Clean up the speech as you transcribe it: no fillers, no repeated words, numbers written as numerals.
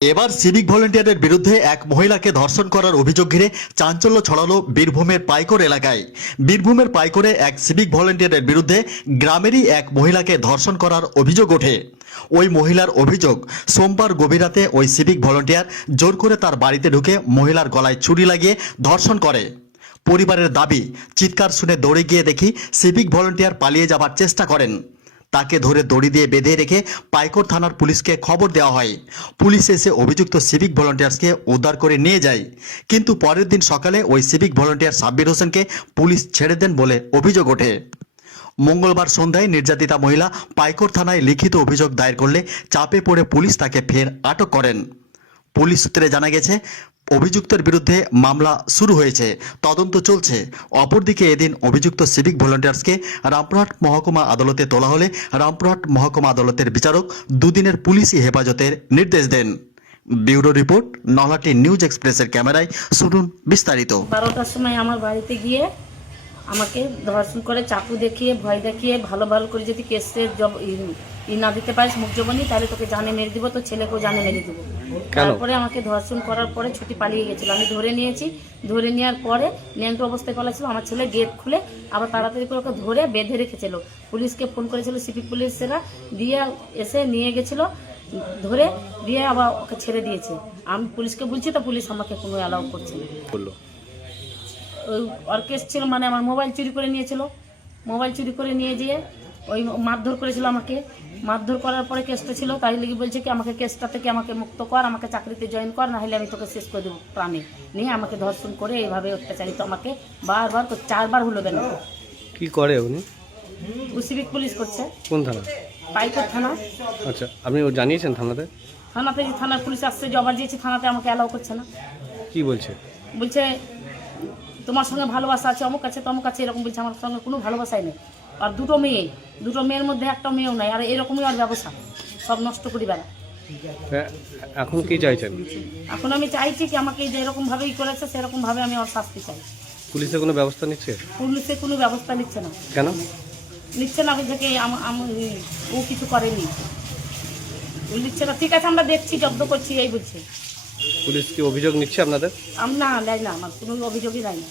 এবার সিভিক ভলেন্টিয়ারের বিরুদ্ধে এক মহিলাকে ধর্ষণ করার অভিযোগ ঘিরে চাঞ্চল্য ছড়ালো বীরভূমের পাইকর এলাকায়। বীরভূমের পাইকরে এক সিভিক ভলেন্টিয়ারের বিরুদ্ধে গ্রামেরই এক মহিলাকে ধর্ষণ করার অভিযোগ ওঠে। ওই মহিলার অভিযোগ, সোমবার গভীর রাতে ওই সিভিক ভলেন্টিয়ার জোর করে তার বাড়িতে ঢুকে মহিলার গলায় ছুরি লাগিয়ে ধর্ষণ করে। পরিবারের দাবি, চিৎকার শুনে দৌড়ে গিয়ে দেখি সিভিক ভলেন্টিয়ার পালিয়ে যাবার চেষ্টা করেন। তাকে ধরে দড়ি দিয়ে বেঁধে রেখে পাইকর থানার পুলিশকে খবর দেওয়া হয়। পুলিশ এসে অভিযুক্ত সিভিক ভলেন্টিয়ার্সকে উদ্ধার করে নিয়ে যায়, কিন্তু পরের দিন সকালে ওই সিভিক ভলেন্টিয়ার সাব্বির হোসেনকে পুলিশ ছেড়ে দেন বলে অভিযোগ ওঠে। মঙ্গলবার সন্ধ্যায় নির্যাতিতা মহিলা পাইকর থানায় লিখিত অভিযোগ দায়ের করলে চাপে পড়ে পুলিশ তাকে ফের আটক করেন। পুলিশ সূত্রে জানা গেছে, অভিযুক্তের বিরুদ্ধে মামলা শুরু হয়েছে, তদন্ত চলছে। অপরদিকে এদিন অভিযুক্ত সিভিক ভলেন্টিয়ার্সকে রামপুরহাট মহকুমা আদালতে তোলা হলে রামপুরহাট মহকুমা আদালতের বিচারক দুদিনের পুলিশি হেফাজতের নির্দেশ দেন। ব্যুরো রিপোর্ট, নলহাটি নিউজ এক্সপ্রেসের ক্যামেরায় শুনুন বিস্তারিত। 12টার সময় আমার বাড়িতে গিয়ে আমাকে ধর্ষণ করে, চাকু দেখিয়ে, ভয় দেখিয়ে, ভালো করে যদি কেসের না দিতে পারিস মুখ জবানি, তাহলে তোকে জানে মেরে দিব, তো ছেলেকেও জানে মেরে দিব। তারপরে আমাকে ধর্ষণ করার পরে ছুটি পালিয়ে গেছিল। আমি ধরে নিয়েছি, ধরে নেওয়ার পরে ন্যাংটো অবস্থায় পালাচ্ছিল। আমার ছেলে গেট খুলে আবার তাড়াতাড়ি করে ওকে ধরে বেঁধে রেখেছিল। পুলিশকে ফোন করেছিল, সিপি পুলিশেরা দিয়ে এসে নিয়ে গেছিল, ধরে দিয়ে আবার ওকে ছেড়ে দিয়েছে। আমি পুলিশকে বলছি, তো পুলিশ আমাকে কোনো অ্যালাউ করছে না। ওই অর্কেস্ট ছিল, মানে আমার মোবাইল চুরি করে নিয়েছিল। মোবাইল চুরি করে নিয়ে যেয়ে ওই মারধর করেছিল আমাকে। মারধর করার পরে কেসটা ছিল, তাই লেগে বলছে কি আমাকে কেসটা থেকে আমাকে মুক্ত কর, আমাকে চাকরিতে জয়েন কর, না হলে আমি তোকে শেষ করে দেবো প্রাণে। নিয়ে আমাকে ধর্ষণ করে এইভাবে অত্যাচারিত আমাকে বারবার 4বার হলো। কেন কি করে উনি? সিভিক পুলিশ করছে। কোন থানা? পাইকর থানা। আচ্ছা, আপনি ও জানিয়েছেন থানাতে? থানাতে থানার পুলিশ আসছে, জবাব দিয়েছি, থানাতে আমাকে অ্যালাউ করছে না। কি বলছে? বলছে তোমার সঙ্গে ভালোবাসা আছে, অমুক আছে তমুক আছে, এরকম বলছে। আমার সঙ্গে কোনো ভালোবাসাই নেই। আর দুটো মেয়ের মধ্যে একটা মেয়েও নাই। আর এরকমই আর ব্যবসা, সব নষ্ট করি বেড়া। এখন কি চাইছেন? এখন আমি চাইছি কি আমাকে যে এরকম ভাবেই করেছে সেরকম ভাবে আমি ওর শাস্তি চাই। পুলিশে কোনো ব্যবস্থা নিচ্ছে? পুলিশে কোনো ব্যবস্থা নিচ্ছে না। কেন নিচ্ছে না? বলছে কি ও কিছু করেনি, নিচ্ছে না। ঠিক আছে, আমরা দেখছি, জব্দ করছি, এই বলছে। পুলিশ কি অভিযোগ নিচ্ছে আপনাদের? না, নেয় না, আমার কোনো অভিযোগই নাই না।